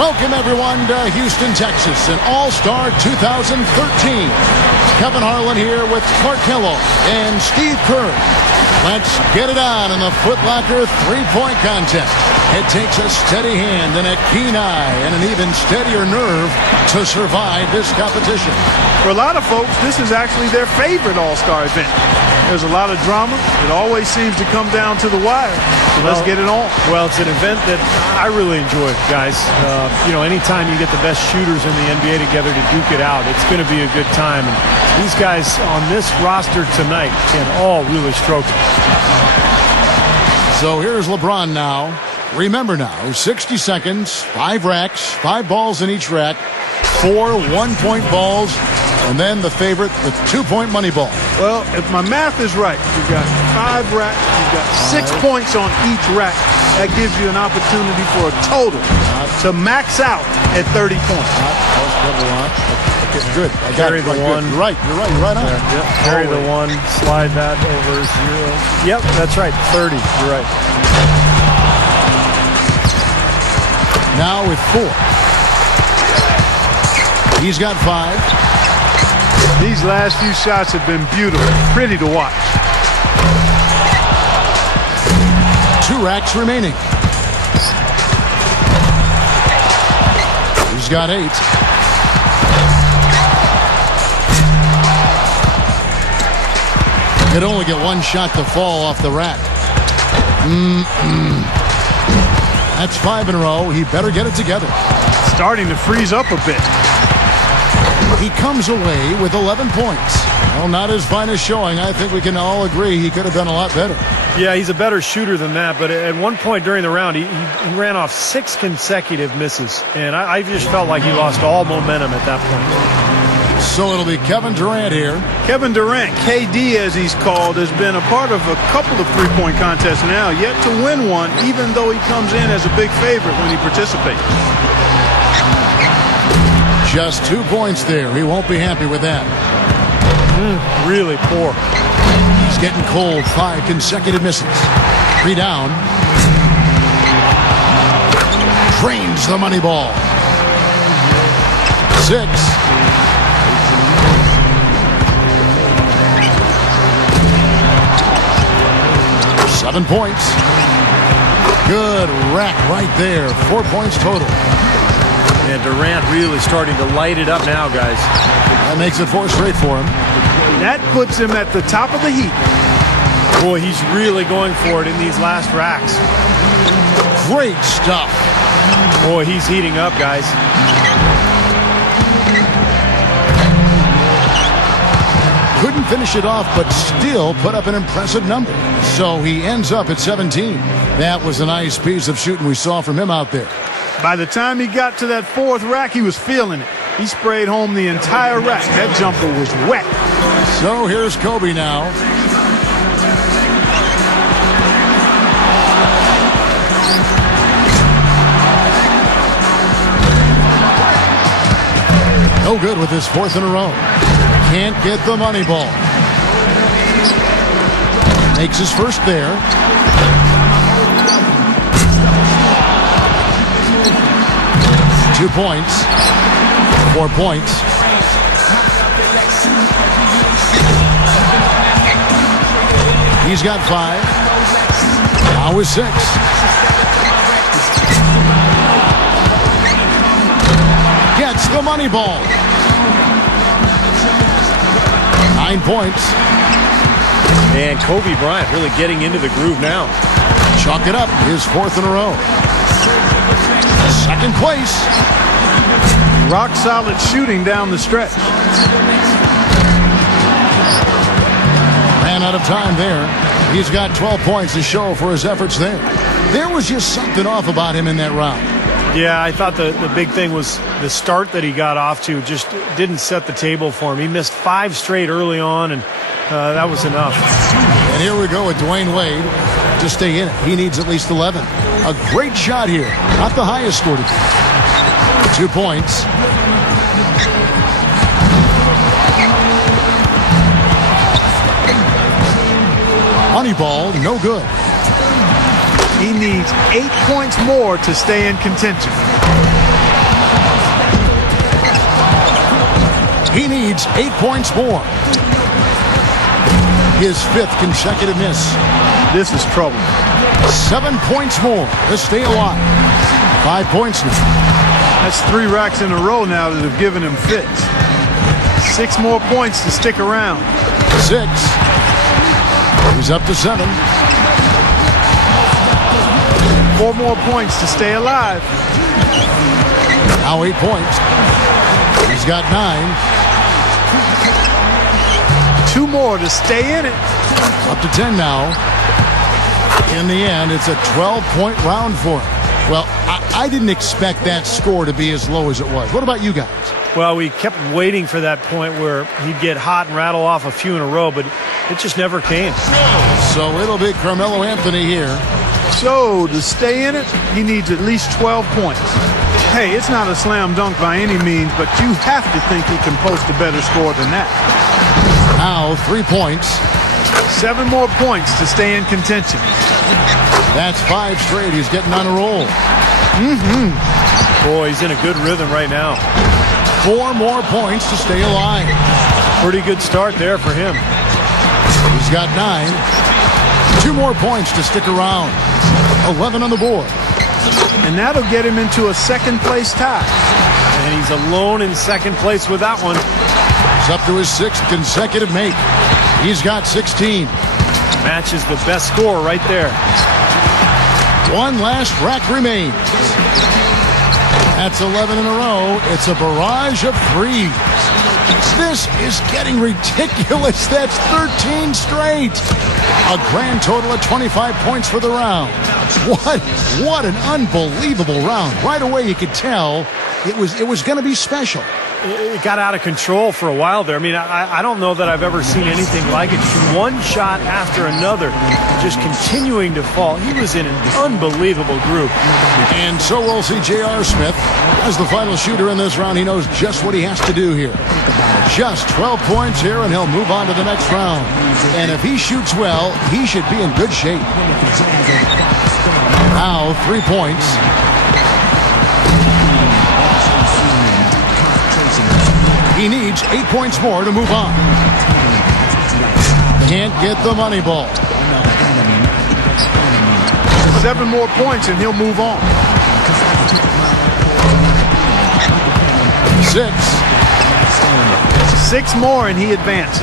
Welcome, everyone, to Houston, Texas, an All-Star 2013. Kevin Harlan here with Clark Kellogg and Steve Kerr. Let's get it on in the Foot Locker three-point contest. It takes a steady hand and a keen eye and an even steadier nerve to survive this competition. For a lot of folks, this is actually their favorite All-Star event. There's a lot of drama. It always seems to come down to the wire. So let's get it on. Well, it's an event that I really enjoy, guys. You know, anytime you get the best shooters in the NBA together to duke it out, it's going to be a good time. And these guys on this roster tonight can all really stroke it. So here's LeBron now. Remember now, 60 seconds, 5 racks, 5 balls in each rack, 4 one-point balls, and then the favorite, the 2-point money ball. Well, if my math is right, you've got 5 racks, you've got 6 points on each rack. That gives you an opportunity for a total to max out at 30 points. Okay, good. I got Carry it the right. one. You're right on. Yeah, yep. Carry the one, slide that over 0. Yep, that's right, 30. You're right. Now with 4. He's got 5. These last few shots have been beautiful, pretty to watch. 2 racks remaining. He's got 8. Could only get 1 shot to fall off the rack. That's 5 in a row. He better get it together. Starting to freeze up a bit. He comes away with 11 points. Well, not his finest showing. I think we can all agree he could have done a lot better. Yeah, he's a better shooter than that, but at one point during the round, he ran off 6 consecutive misses, and I just felt like he lost all momentum at that point. So it'll be Kevin Durant here. Kevin Durant, KD as he's called, has been a part of a couple of three-point contests now, yet to win one, even though he comes in as a big favorite when he participates. Just 2 points there. He won't be happy with that. Really poor. He's getting cold. 5 consecutive misses. 3 down. Drains the money ball. 6. 7 points. Good rack right there. 4 points total. And Durant really starting to light it up now, guys. That makes it 4 straight for him. That puts him at the top of the heap. Boy, he's really going for it in these last racks. Great stuff. Boy, he's heating up, guys. Couldn't finish it off, but still put up an impressive number. So he ends up at 17. That was a nice piece of shooting we saw from him out there. By the time he got to that 4th rack, he was feeling it. He sprayed home the entire rack. That jumper was wet. So here's Kobe now. No good with his 4th in a row. Can't get the money ball. Makes his first there. Two points. 4 points. He's got 5. Now with 6. Gets the money ball. 9 points. And Kobe Bryant really getting into the groove now. Chalk it up. His 4th in a row. 2nd place. Rock solid shooting down the stretch. Ran out of time there. He's got 12 points to show for his efforts there. There was just something off about him in that round. Yeah, I thought the big thing was the start that he got off to just didn't set the table for him. He missed 5 straight early on, and that was enough. And here we go with Dwayne Wade to stay in it. He needs at least 11. A great shot here. Not the highest score today. 2 points. Moneyball, no good. He needs 8 points more to stay in contention. He needs 8 points more. His 5th consecutive miss. This is trouble. 7 points more to stay alive. 5 points now. That's 3 racks in a row now that have given him fits. 6 more points to stick around. 6. He's up to 7. 4 more points to stay alive. Now 8 points. He's got 9. 2 more to stay in it. Up to 10 now. In the end, it's a 12-point round for him. Well, I didn't expect that score to be as low as it was. What about you guys? Well, we kept waiting for that point where he'd get hot and rattle off a few in a row, but it just never came. So it'll be Carmelo Anthony here. So to stay in it, he needs at least 12 points. Hey, it's not a slam dunk by any means, but you have to think he can post a better score than that. Now 3 points. 7 more points to stay in contention. That's 5 straight. He's getting on a roll. Boy, he's in a good rhythm right now. 4 more points to stay alive. Pretty good start there for him. He's got 9. 2 more points to stick around. 11 on the board. And that'll get him into a second-place tie. And he's alone in second place with that one. He's up to his 6th consecutive make. He's got 16. Matches the best score right there. 1 last rack remains. That's 11 in a row. It's a barrage of threes. This is getting ridiculous. That's 13 straight. A grand total of 25 points for the round. What an unbelievable round. Right away you could tell it was going to be special. It got out of control for a while there. I mean, I don't know that I've ever seen anything like it. One shot after another, just continuing to fall. He was in an unbelievable group. And so we'll see J.R. Smith as the final shooter in this round. He knows just what he has to do here. Just 12 points here, and he'll move on to the next round. And if he shoots well, he should be in good shape. Now 3 points. He needs 8 points more to move on. Can't get the money ball. 7 more points and he'll move on. 6. 6 more and he advances.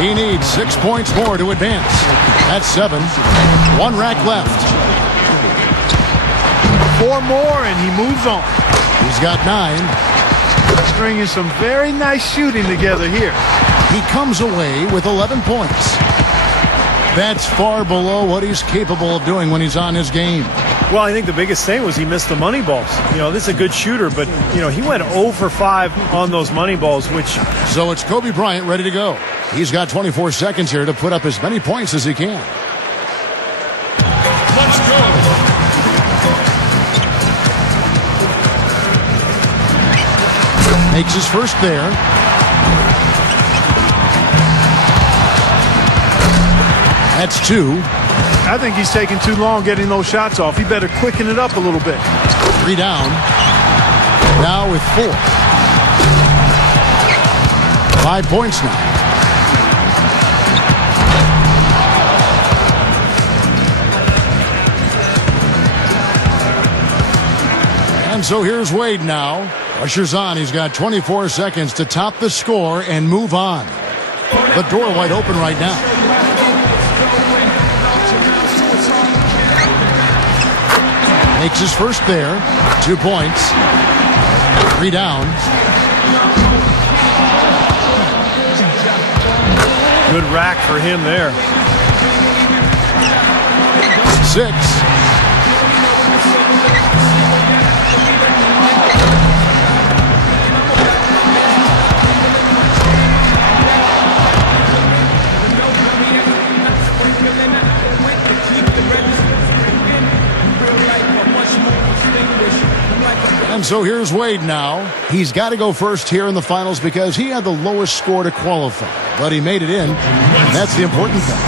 He needs 6 points more to advance. That's 7. 1 rack left. 4 more and he moves on. He's got 9. Stringing some very nice shooting together here. He comes away with 11 points. That's far below what he's capable of doing when he's on his game. Well, I think the biggest thing was he missed the money balls. You know, this is a good shooter, but, you know, he went 0 for 5 on those money balls, which... So it's Kobe Bryant ready to go. He's got 24 seconds here to put up as many points as he can. Let's go. Makes his first there. That's 2. I think he's taking too long getting those shots off. He better quicken it up a little bit. 3 down. Now with 4. 5 points now. And so here's Wade now. Pressure's on. He's got 24 seconds to top the score and move on. The door wide open right now. Makes his first there. 2 points. 3 down. Good rack for him there. 6. And so here's Wade now. He's got to go first here in the finals because he had the lowest score to qualify. But he made it in. That's the important thing.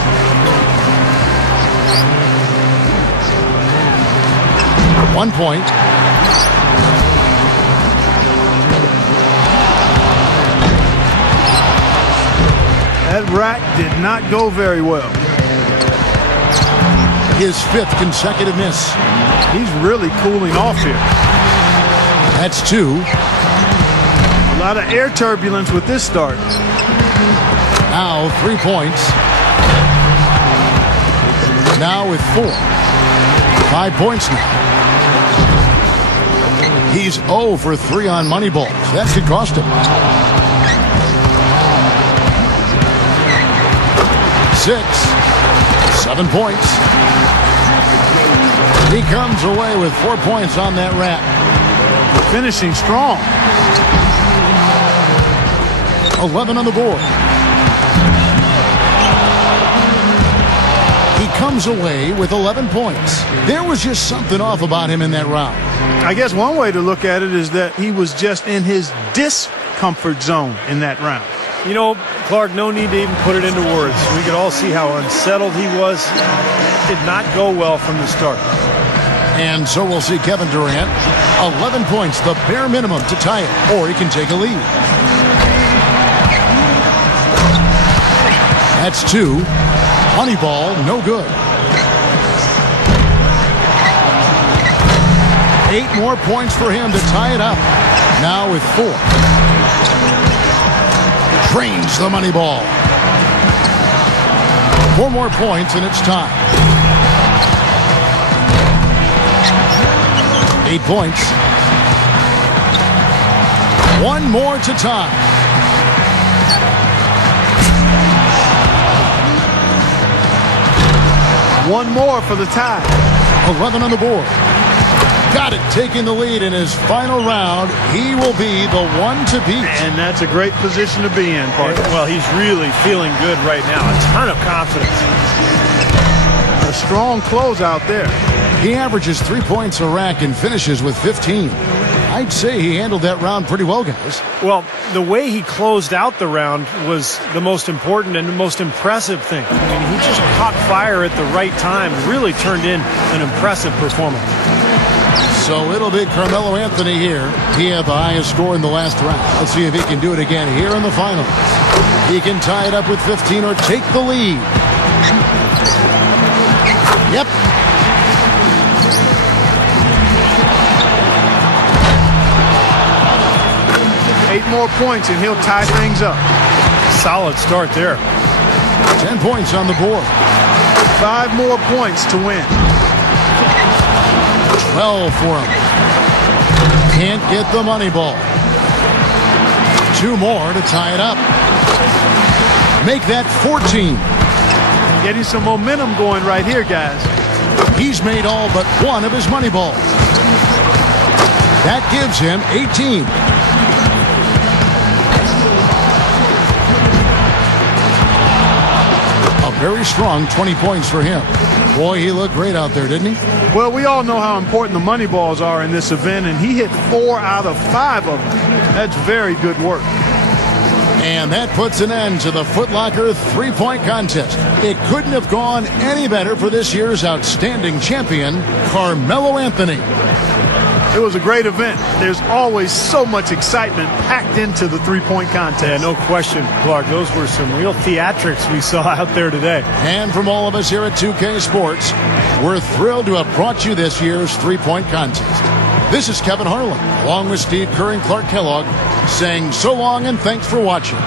1 point. That rack did not go very well. His 5th consecutive miss. He's really cooling off here. That's 2. A lot of air turbulence with this start. Now 3 points. Now with 4. 5 points now. He's 0 for 3 on money balls. That could cost him. 6. 7 points. He comes away with 4 points on that rack. Finishing strong. 11 on the board. He comes away with 11 points. There was just something off about him in that round. I guess one way to look at it is that he was just in his discomfort zone in that round. You know, Clark, no need to even put it into words. We could all see how unsettled he was. It did not go well from the start. And so we'll see Kevin Durant. 11 points, the bare minimum to tie it, or he can take a lead. That's 2. Money ball, no good. 8 more points for him to tie it up. Now with 4. Drains the money ball. 4 more points and it's time. 8 points. 1 more to tie. One more for the tie. 11 on the board. Got it, taking the lead in his final round. He will be the one to beat. And that's a great position to be in, partner. Well, he's really feeling good right now. A ton of confidence. A strong close out there. He averages 3 points a rack and finishes with 15. I'd say he handled that round pretty well, guys. Well, the way he closed out the round was the most important and the most impressive thing. I mean, he just caught fire at the right time and really turned in an impressive performance. So it'll be Carmelo Anthony here. He had the highest score in the last round. Let's see if he can do it again here in the finals. He can tie it up with 15 or take the lead. Yep. Eight more points and he'll tie things up. Solid start there. 10 points on the board. 5 more points to win. 12 for him. Can't get the money ball. 2 more to tie it up. Make that 14. Getting some momentum going right here, guys. He's made all but 1 of his money balls. That gives him 18. A very strong 20 points for him. Boy, he looked great out there, didn't he? Well, we all know how important the money balls are in this event, and he hit 4 out of 5 of them. That's very good work. And that puts an end to the Foot Locker 3-point contest. It couldn't have gone any better for this year's outstanding champion, Carmelo Anthony. It was a great event. There's always so much excitement packed into the 3-point contest. Yeah, no question, Clark. Those were some real theatrics we saw out there today. And from all of us here at 2K Sports, we're thrilled to have brought you this year's 3-point contest. This is Kevin Harlan, along with Steve Kerr and Clark Kellogg, saying so long and thanks for watching.